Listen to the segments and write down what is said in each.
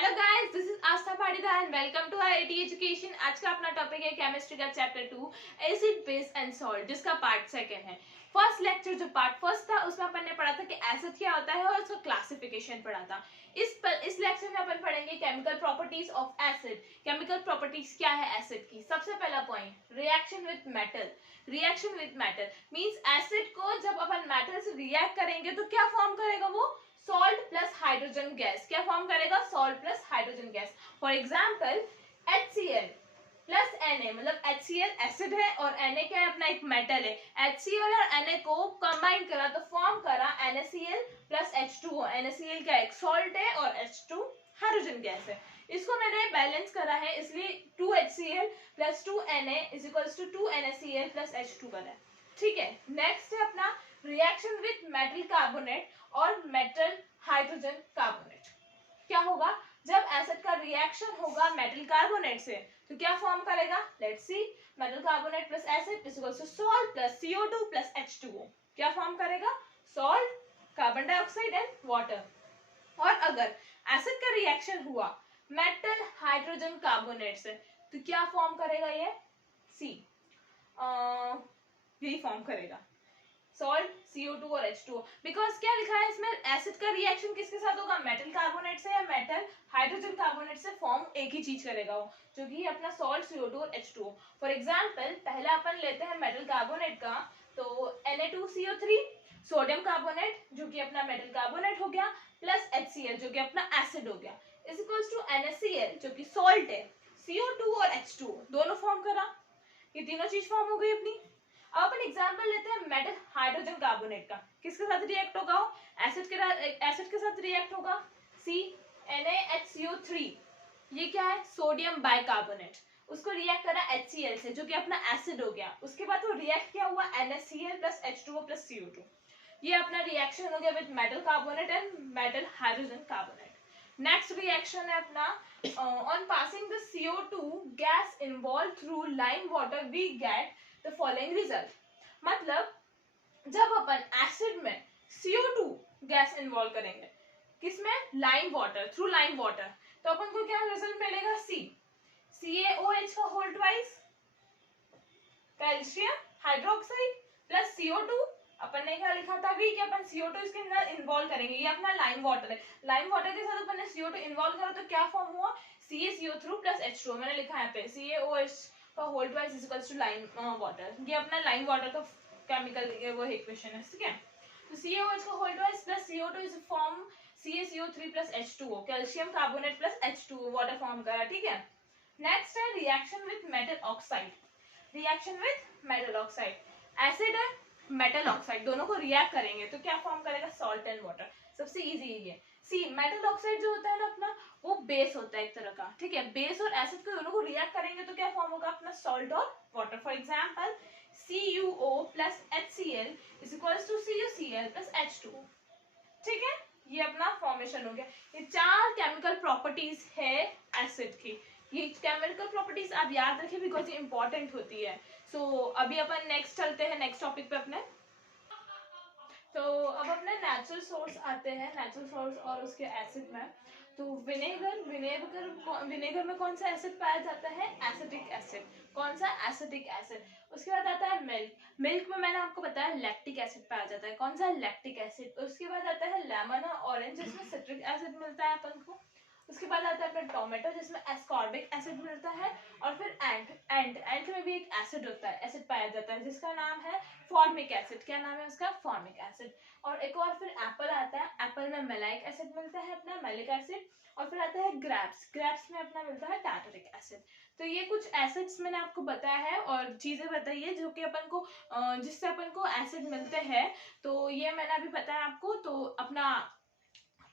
Hello guys, this is Aastha Patidar and welcome to IIT education. आज का अपना टॉपिक है केमिस्ट्री का chapter 2 acid base and salt, जिसका पार्ट सेकंड है। फर्स्ट लेक्चर जो पार्ट फर्स्ट था उसमें अपन ने पढ़ा था कि एसिड क्या होता है और उसका क्लासिफिकेशन पढ़ा था। इस लेक्चर में अपन पढ़ेंगे chemical properties of acid. Chemical properties क्या है एसिड की। सबसे पहला point, reaction with metal. Reaction with metal means acid को जब अपन मेटल से रिएक्ट करेंगे तो क्या फॉर्म करेगा वो, सॉल्ट प्लस हाइड्रोजन गैस। क्या फॉर्म करेगा, salt plus hydrogen gas. For example HCl plus Na, मतलब HCl एसिड है और Na क्या है, अपना एक मेटल है। HCl और Na को कंबाइन करा तो फॉर्म करा NaCl प्लस H2O। NaCl क्या एक सॉल्ट है और H2 हाइड्रोजन गैस है। इसको मैंने बैलेंस करा है, इसलिए 2HCl plus 2Na is equals to 2NaCl plus H2 करा है। ठीक है, नेक्स्ट है अपना रिएक्शन विद मेटल कार्बोनेट और मेटल हाइड्रोजन कार्बोनेट। क्या होगा जब एसिड का रिएक्शन होगा मेटल कार्बोनेट से तो क्या फॉर्म करेगा, let's see. Metal carbonate plus acid is equals to salt plus CO2 plus H2O। क्या फॉर्म करेगा, salt, carbon dioxide and water. और अगर एसिड का रिएक्शन हुआ मेटल हाइड्रोजन कार्बोनेट से तो क्या फॉर्म करेगा, ये सी यही फॉर्म करेगा, सॉल्ट, CO2 और H2O। बिकॉज क्या लिखा है इसमें, एसिड का रिएक्शन किसके साथ होगा, मेटल कार्बोनेट से या मेटल हाइड्रोजन कार्बोनेट से फॉर्म एक ही चीज करेगा वो, जो कि अपना सॉल्ट, CO2 और H2O। फॉर एग्जांपल पहला अपन लेते हैं मेटल कार्बोनेट का, तो Na2CO3, सोडियम कार्बोनेट जो कि अपना मेटल कार्बोनेट हो गया, प्लस HCl जो कि अपना एसिड हो गया, इज इक्वल्स टू NaCl जो कि सॉल्ट है, CO2 और H2O दोनों फॉर्म करा। ये तीनों चीज फॉर्म हो गई अपनी। अब अपन एग्जांपल लेते हैं मेटल हाइड्रोजन कार्बोनेट का। किसके साथ रिएक्ट होगा, एसिड के साथ रिएक्ट होगा, CnHCO3। ये क्या है, सोडियम बाइकार्बोनेट। उसको रिएक्ट करा HCl से जो कि अपना एसिड हो गया। उसके बाद वो रिएक्ट किया हुआ NaCl plus H2O plus CO2। ये अपना रिएक्शन हो गया with metal carbonate and metal hydrogen carbonate. Next reaction है अपना on passing the CO2 gas involve through lime water we get the following result. मतलब जब अपन एसिड में CO2 गैस इन्वॉल्व करेंगे, किसमें, lime water, through lime water, तो अपन को क्या रिजल्ट मिलेगा, CaOH का whole twice calcium hydroxide plus CO2। अपन ने क्या लिखा था अभी कि अपन CO2 इसके अंदर इन्वॉल्व करेंगे, ये अपना लाइम वाटर है। लाइम वाटर के साथ अपन ने CO2 इन्वॉल्व करा तो क्या फॉर्म हुआ, CaCO3 प्लस H2O। मैंने लिखा है यहाँ पे CaOH का whole twice is equals to lime water. ये अपना लाइम वाटर का केमिकल वो इक्वेशन है, ठीक है। तो CaOH का whole twice plus CO2 is form CaCO3 plus H2O, calcium carbonate plus H2O water form करा, ठीक है। नेक्स्ट है reaction with metal oxide. Reaction with metal oxide, acid है मेटल ऑक्साइड, दोनों को रिएक्ट करेंगे तो क्या फॉर्म करेगा, सॉल्ट एंड वाटर। सबसे इजी है सी। मेटल ऑक्साइड जो होता है ना अपना, वो बेस होता है एक तरह का, ठीक है। बेस और एसिड को दोनों को रिएक्ट करेंगे तो क्या फॉर्म होगा, अपना सॉल्ट और water. For example CuO plus HCl is equals to CuCl plus H2O, ठीक है। ये अपना फॉर्मेशन हो गया। ये चार केमिकल प्रॉपर्टीज है एसिड की। ये केमिकल प्रॉपर्टीज आप याद रखिए बिकॉज ये इंपॉर्टेंट होती है। सो अभी अपन नेक्स्ट चलते हैं नेक्स्ट टॉपिक पे अपने। तो अब अपने नेचुरल सोर्स आते हैं, नेचुरल सोर्स और उसके एसिड में। तो विनेगर में कौन सा एसिड पाया जाता है, एसिटिक एसिड। कौन सा, एसिटिक एसिड। उसके बाद आता है मिल्क। मिल्क में मैंने आपको बताया लैक्टिक एसिड पाया जाता है। कौन सा, लैक्टिक एसिड। उसके बाद आता है लेमन और ऑरेंज जिसमें सिट्रिक एसिड मिलता है अपन को। उसके बाद आता है अपना टोमेटो जिसमें एस्कॉर्बिक एसिड मिलता है। और फिर एंट में भी एक एसिड होता है, एसिड पाया जाता है जिसका नाम है फॉर्मिक एसिड। क्या नाम है उसका, फॉर्मिक एसिड। और एक और फिर एप्पल आता है, एप्पल में मेलाइक एसिड मिलता है अपना, मेलिक एसिड। और फिर आता है ग्रेप्स, ग्रेप्स में अपना मिलता है टार्टरिक एसिड। तो ये कुछ एसिड्स मैंने आपको बताया है और चीजें बताई है जो कि अपन को जिससे अपन को एसिड मिलते हैं। तो ये मैंने अभी बताया आपको। तो अपना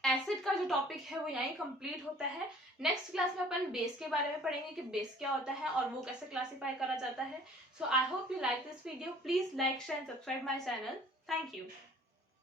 एसिड का जो टॉपिक है वो यहीं कंप्लीट होता है। नेक्स्ट क्लास में अपन बेस के बारे में पढ़ेंगे कि बेस क्या होता है और वो कैसे क्लासिफाई करा जाता है। So I hope you like this video. Please like, share and subscribe my channel. Thank you.